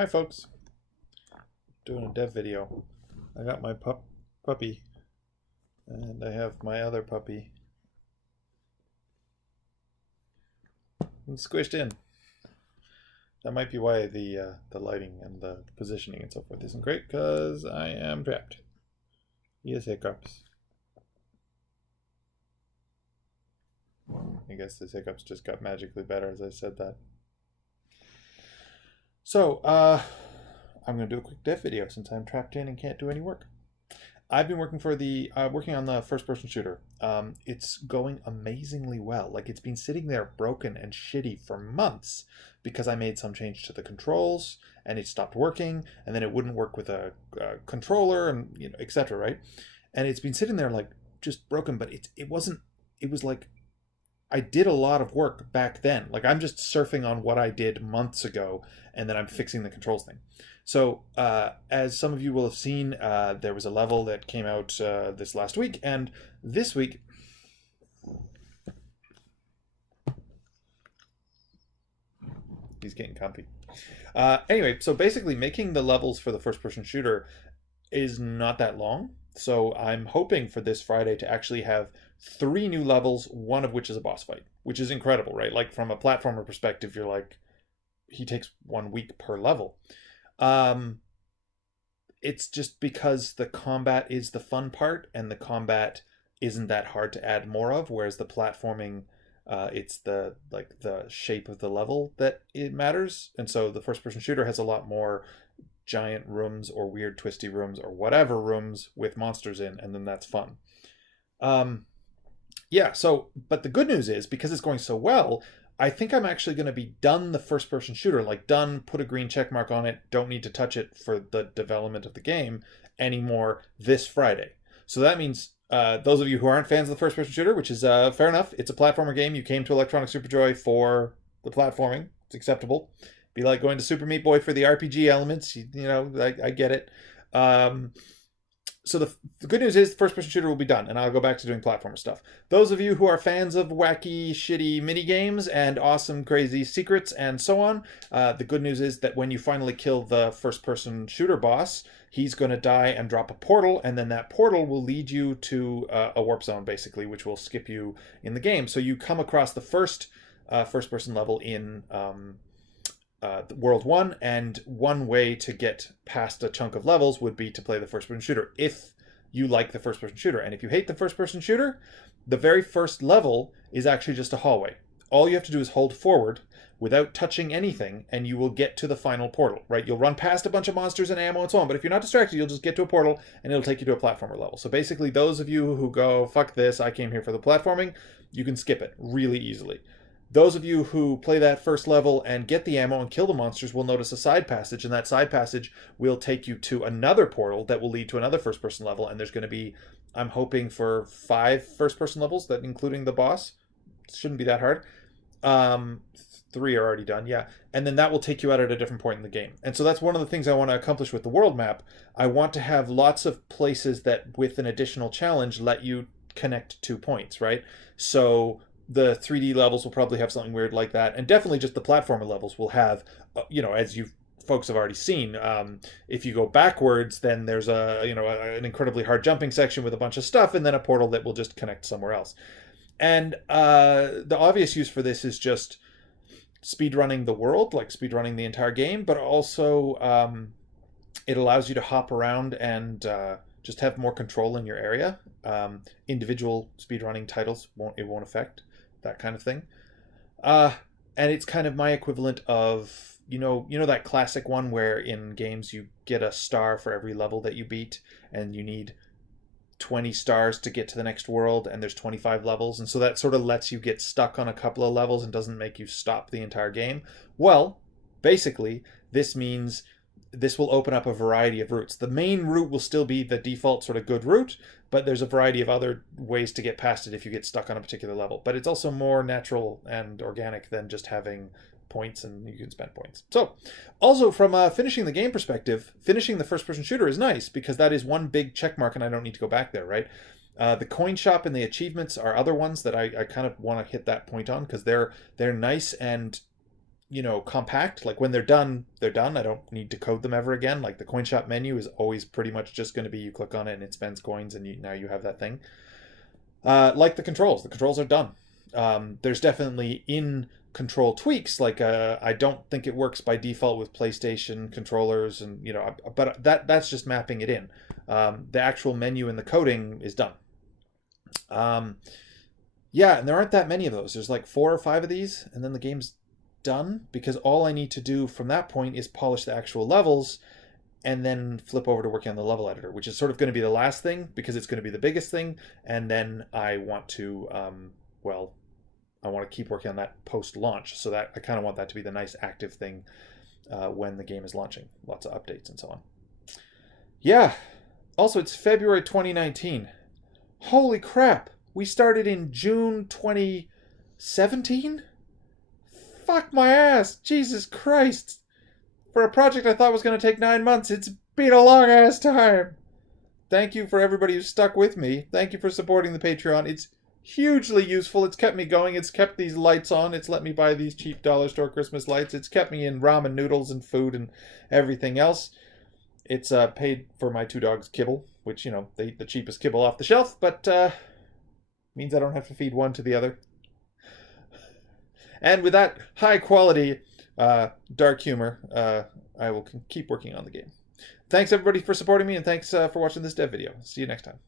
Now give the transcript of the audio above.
Hi folks, doing a dev video. I got my puppy and I have my other puppy squished in. That might be why the lighting and the positioning and so forth isn't great, because I am trapped. He has hiccups. I guess his hiccups just got magically better as I said that. So, I'm going to do a quick dev video since I'm trapped in and can't do any work. I've been working on the first-person shooter. It's going amazingly well. Like, it's been sitting there broken and shitty for months because I made some change to the controls and it stopped working, and then it wouldn't work with a controller, and etc. Right? And it's been sitting there like just broken. But it wasn't. It was like I did a lot of work back then. Like, I'm just surfing on what I did months ago, and then I'm fixing the controls thing. So, as some of you will have seen, there was a level that came out this last week, and this week... He's getting comfy. Anyway, so basically making the levels for the first-person shooter is not that long. So I'm hoping for this Friday to actually have 3 new levels, one of which is a boss fight, which is incredible, right? Like, from a platformer perspective, you're like, he takes 1 week per level. It's just because the combat is the fun part, and the combat isn't that hard to add more of, whereas the platforming, it's the shape of the level that it matters. And so the first person shooter has a lot more giant rooms or weird twisty rooms or whatever rooms with monsters in, and then that's fun. Yeah, so, but the good news is, because it's going so well, I think I'm actually going to be done the first person shooter, like done, put a green check mark on it, don't need to touch it for the development of the game anymore this Friday. So that means those of you who aren't fans of the first person shooter, which is fair enough, it's a platformer game. You came to Electronic Superjoy for the platforming. It's acceptable. Be like going to Super Meat Boy for the RPG elements. I get it. So the good news is the first-person shooter will be done, and I'll go back to doing platformer stuff. Those of you who are fans of wacky, shitty mini-games and awesome, crazy secrets and so on, the good news is that when you finally kill the first-person shooter boss, he's going to die and drop a portal, and then that portal will lead you to a warp zone, basically, which will skip you in the game. So you come across the first-person level in... World 1, and one way to get past a chunk of levels would be to play the first-person shooter, if you like the first-person shooter. And if you hate the first-person shooter, the very first level is actually just a hallway. All you have to do is hold forward without touching anything, and you will get to the final portal, right? You'll run past a bunch of monsters and ammo and so on, but if you're not distracted, you'll just get to a portal, and it'll take you to a platformer level. So basically, those of you who go, fuck this, I came here for the platforming, you can skip it really easily. Those of you who play that first level and get the ammo and kill the monsters will notice a side passage, and that side passage will take you to another portal that will lead to another first-person level, and there's going to be, I'm hoping for 5 first-person levels, that including the boss. It shouldn't be that hard. 3 are already done, yeah. And then that will take you out at a different point in the game. And so that's one of the things I want to accomplish with the world map. I want to have lots of places that, with an additional challenge, let you connect 2 points, right? So... the 3D levels will probably have something weird like that, and definitely just the platformer levels will have, as you folks have already seen, if you go backwards, then there's an incredibly hard jumping section with a bunch of stuff, and then a portal that will just connect somewhere else. And the obvious use for this is just speedrunning the world, like speedrunning the entire game, but also it allows you to hop around and just have more control in your area. Individual speedrunning titles won't affect that kind of thing. And it's kind of my equivalent of, that classic one where in games you get a star for every level that you beat, and you need 20 stars to get to the next world, and there's 25 levels, and so that sort of lets you get stuck on a couple of levels and doesn't make you stop the entire game. Well, basically, this means this will open up a variety of routes. The main route will still be the default sort of good route, but there's a variety of other ways to get past it if you get stuck on a particular level. But it's also more natural and organic than just having points, and you can spend points. So, also from a finishing the game perspective, finishing the first-person shooter is nice, because that is one big check mark, and I don't need to go back there, right? The coin shop and the achievements are other ones that I kind of want to hit that point on, because they're nice, and compact. Like when they're done, they're done. I don't need to code them ever again. Like the coin shop menu is always pretty much just going to be you click on it and it spends coins and now you have that thing. Like the controls are done. There's definitely in control tweaks. Like I don't think it works by default with PlayStation controllers, and but that's just mapping it in. The actual menu and the coding is done. Yeah, and there aren't that many of those. There's like 4 or 5 of these, and then the game's done, because all I need to do from that point is polish the actual levels and then flip over to working on the level editor, which is sort of going to be the last thing because it's going to be the biggest thing. And then I want to, I want to keep working on that post-launch, so that I kind of want that to be the nice active thing when the game is launching. Lots of updates and so on. Yeah. Also, it's February 2019. Holy crap. We started in June 2017? Fuck my ass. Jesus Christ. For a project I thought was going to take 9 months, it's been a long ass time. Thank you for everybody who stuck with me. Thank you for supporting the Patreon. It's hugely useful. It's kept me going. It's kept these lights on. It's let me buy these cheap dollar store Christmas lights. It's kept me in ramen noodles and food and everything else. It's paid for my 2 dogs' kibble, which, they eat the cheapest kibble off the shelf, but means I don't have to feed one to the other. And with that high quality dark humor, I will keep working on the game. Thanks everybody for supporting me, and thanks for watching this dev video. See you next time.